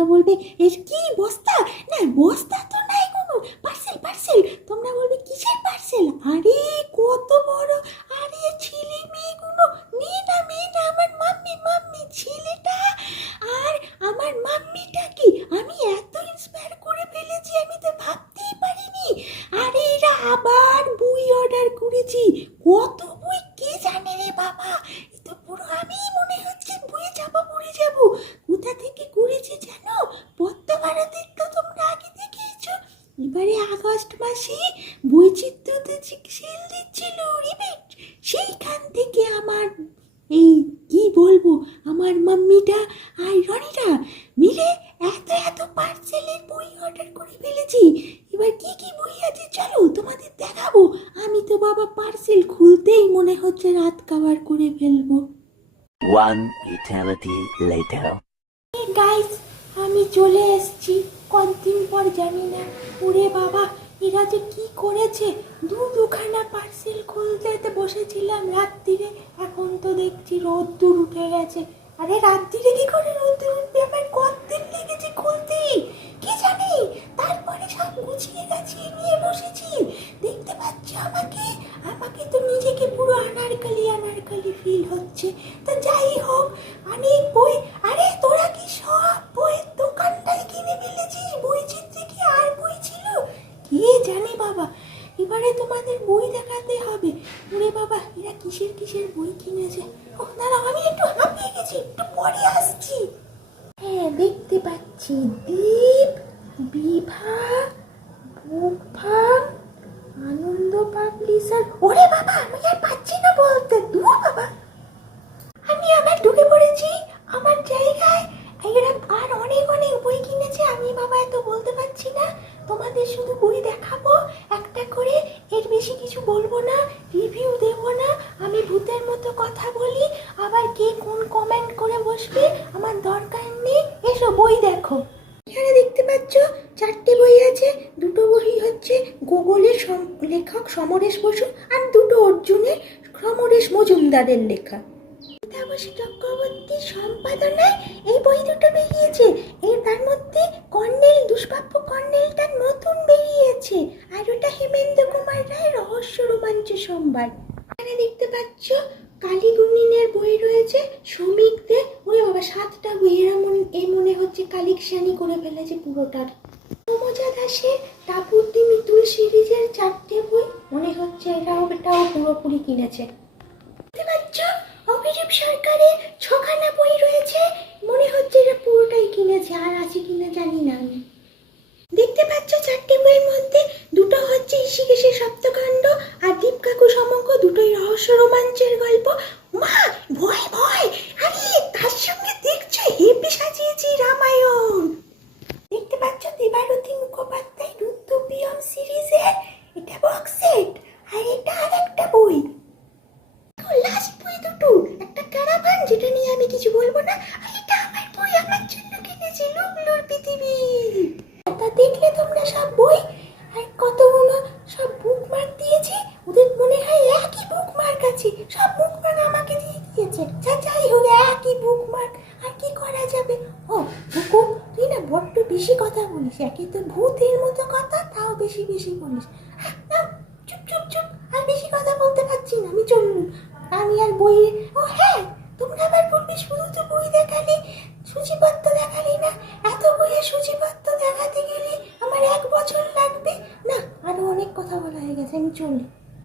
তোমরা বলবে এর কি বস্তা? না, বস্তা তো নাই কোনো পার্সেল পার্সেল তোমরা বলবে, কিসের পার্সেল আরে, কত বড়। আরে, ছেলে মেয়েগুলো মেয়ে না মেয়ে না আমার মাম্মি মাম্মি, ছেলেটা। আর আমার মাম্মিটা কি? আমি এত ইন্সপায়ার করে ফেলেছি, আমি তো ভাবতেই পারিনি। আরে, এরা আবার বই অর্ডার করেছি। কত বই, কে জানে রে বাবা? এ তো পুরো আমিই মনে হচ্ছে, বইয়ে চাপা পড়ে যাব। কোথা থেকে করেছে জানো পদ্ম ভারতের তোমরা আগে দেখেছ। এবারে আগস্ট মাসে বৈচিত্র্যতে সেল দিচ্ছিল রিবেট। সেইখান থেকে আমার এই কি বলব, আমার মাম্মিটা আর রনিটা মিলে এত এত পার্সেলের বই অর্ডার করে ফেলেছি। এবার কি কি বই আছে চলো তোমাদের দেখাবো। আমি তো বাবা পার্সেল খুলতেই মনে হচ্ছে রাত কাবার করে ফেলব। One eternity later. গাইস আমি চলে এসেছি। কতদিন পর জানি না। ওরে বাবা, এরা যে কি করেছে? দু দুখানা পার্সেল খুলতে বসেছিলাম রাত্রিরে। এখন তো দেখছি রোদ্দুর উঠে গেছে। আরে রাত্রিরে কি করে রোদ্দুর উঠবে? আমার কতদিন লেগেছে খুলতেই কি জানি? তারপরে সব গুছিয়ে গাছিয়ে নিয়ে বসেছি। দেখতে পাচ্ছি আমাকে আমাকে তো নিজেকে পুরো আনারকালি আনারকালি ফিল হচ্ছে। তা যাই হোক বই দেখাতে হবে। ওরে বাবা, এরা কিসের কিসের বই কিনেছে? ও দাঁড়াও আমি একটু হাঁপিয়ে গেছি, একটু পরে আসছি। হ্যাঁ দেখতে পাচ্ছি। দীপ, বিভা বুকভা আনন্দ পাবলিশার। ওরে বাবা, আমি আর পাচ্ছি না বলতে। দূর বাবা। আমি আবার ঢুকে পড়েছি। আমার জায়গায় এরা আর অনেক অনেক বই কিনেছে। আমি বাবা এত বলতে পারছি না। তোমাদের শুধু বই দেখাবো একটা করে এর বেশি কিছু বলব না রিভিউ দেবো না আমি ভূতের মতো কথা বলি, আবার কে কোন কমেন্ট করে বসবে, আমার দরকার নেই, এসো বই দেখো। এখানে দেখতে পাচ্ছ, চারটে বই আছে, দুটো বই হচ্ছে গুগলের লেখক সমরেশ বসু আর দুটো অর্জুনের সমরেশ মজুমদারের লেখা। তাপসী চক্রবর্তী সম্পাদনায় এই বই দুটো বেরিয়েছে। এই তার মধ্যে কর্নেল, দুষ্প্রাপ্য কর্নেলটা নতুন বেরিয়েছে। আর ওটা হেমেন্দ্র কুমার রায় রহস্য রোমাঞ্চ দেখতে পাচ্ছ? কালীগুণিনের বই রয়েছে, শ্রমিকদের। ওই বাবা, সাতটা বই। এরা মন- এ মনে হচ্ছে কালেকশানই করে ফেলেছে পুরোটার। মমতা দাসের টাপুরদি মিতুল সিরিজের চারটে বই। মনে হচ্ছে এটাও এটাও পুরোপুরি কিনেছে। দেখতে পাচ্ছ? অভিজিৎ সরকারের ছখানা বই রয়েছে। মনে হচ্ছে এটা পুরোটাই কিনেছে, আর আছে কিনা জানি না আমি। দেখতে পাচ্ছ চারটে বইয়ের সিরিজের এটা বক্স সেট আর এটা আর একটা বই লাস্ট বই দুটো, একটা ক্যারাভান যেটা নিয়ে আমি কিছু বলব না, আর এটা আমার বই আমার জন্য কিনেছি লুবলুর পৃথিবী। তা দেখলে তোমরা সব বই, আর কতগুলো সব বুকমার্ক দিয়েছে? ওদের মনে হয় একই বুকমার্ক আছে। সব বুকমার্ক আমাকে দিয়ে দিয়েছে। যা যাই হোক, একই বুকমার্ক আর কি করা যাবে? ও, বুকু, তুই না বড্ড বেশি কথা বলিস, একে তো ভূতের মতো কথা। তাও বেশি বেশি বলিস। না, চুপ চুপ চুপ। আর বেশি কথা বলতে পারছি না, আমি চলুন আমি আর বই ও হ্যাঁ তোমরা আবার বলবে শুধু তো বই দেখালে, সূচিপত্র দেখালি না? এত বইয়ে সূচিপত্র দেখাতে গেলে আমার এক বছর লাগবে? না, আরও অনেক কথা বলা হয়ে গেছে, আমি চলি